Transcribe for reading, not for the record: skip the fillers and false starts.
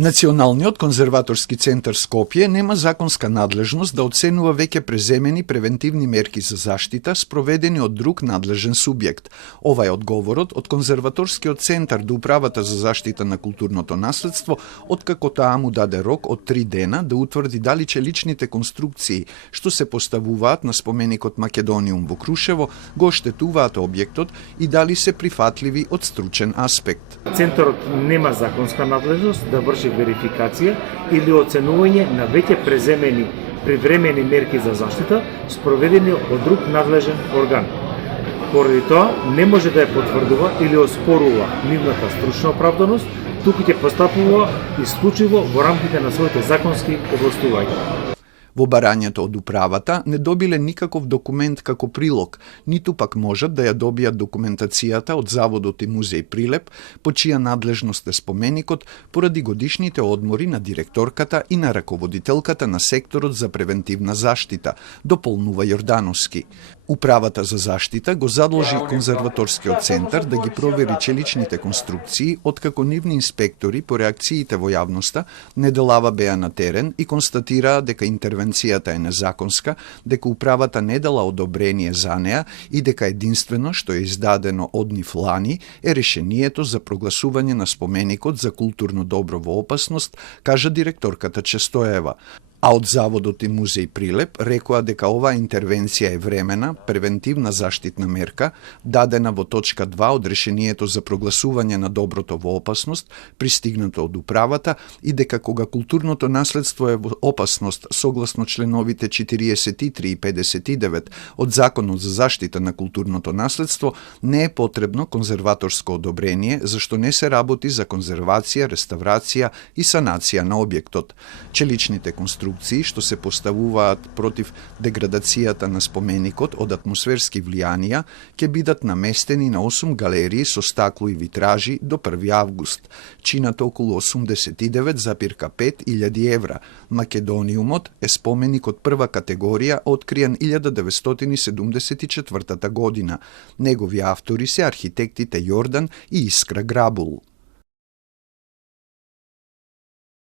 Националниот конзерваторски центар Скопје нема законска надлежност да оценува веќе преземени превентивни мерки за заштита спроведени од друг надлежен субјект. Ова е одговорот од Конзерваторскиот центар до Управата за заштита на културното наследство, откако таа му даде рок од 3 дена да утврди дали челичните конструкции што се поставуваат на споменикот Македониум во Крушево го оштетуваат објектот и дали се прифатливи од стручен аспект. Центарот нема законска надлежност да врши верификација или оценување на веќе преземени привремени мерки за заштита спроведени од друг надлежен орган. Поради тоа не може да ја потврдува или оспорува нивната стручна оправданост, туку ќе постапува исклучиво во рамките на своите законски овластувања. Во барањето од управата не добиле никаков документ како прилог, ниту пак можат да ја добијат документацијата од Заводот и музеј Прилеп, по чија надлежност е споменикот, поради годишните одмори на директорката и на раководителката на секторот за превентивна заштита, дополнува Јордановски. Управата за заштита го задолжи Конзерваторскиот центар да ги провери челичните конструкции, откако нивни инспектори по реакциите во јавноста неделава беа на терен и констатираа дека интервенцијата е незаконска, дека управата не дала одобрение за неа и дека единствено што е издадено од нив лани е решението за прогласување на споменикот за културно добро во опасност, кажа директорката Честоева. А од Заводот и музеј Прилеп рекоа дека оваа интервенција е времена, превентивна заштитна мерка, дадена во точка 2 од решението за прогласување на доброто во опасност, пристигнато од управата, и дека кога културното наследство е во опасност согласно членовите 43 и 59 од Законот за заштита на културното наследство, не е потребно конзерваторско одобрение, зашто не се работи за конзервација, реставрација и санација на објектот. Челичните конструкции што се поставуваат против деградацијата на споменикот од атмосферски влијанија ќе бидат наместени на 8 галерии со стакло и витражи до 1 август. Чината околу 89,5 евра. Македониумот е споменик од прва категорија, откриен 1974 година. Негови автори се архитектите Јордан и Искра Грабул.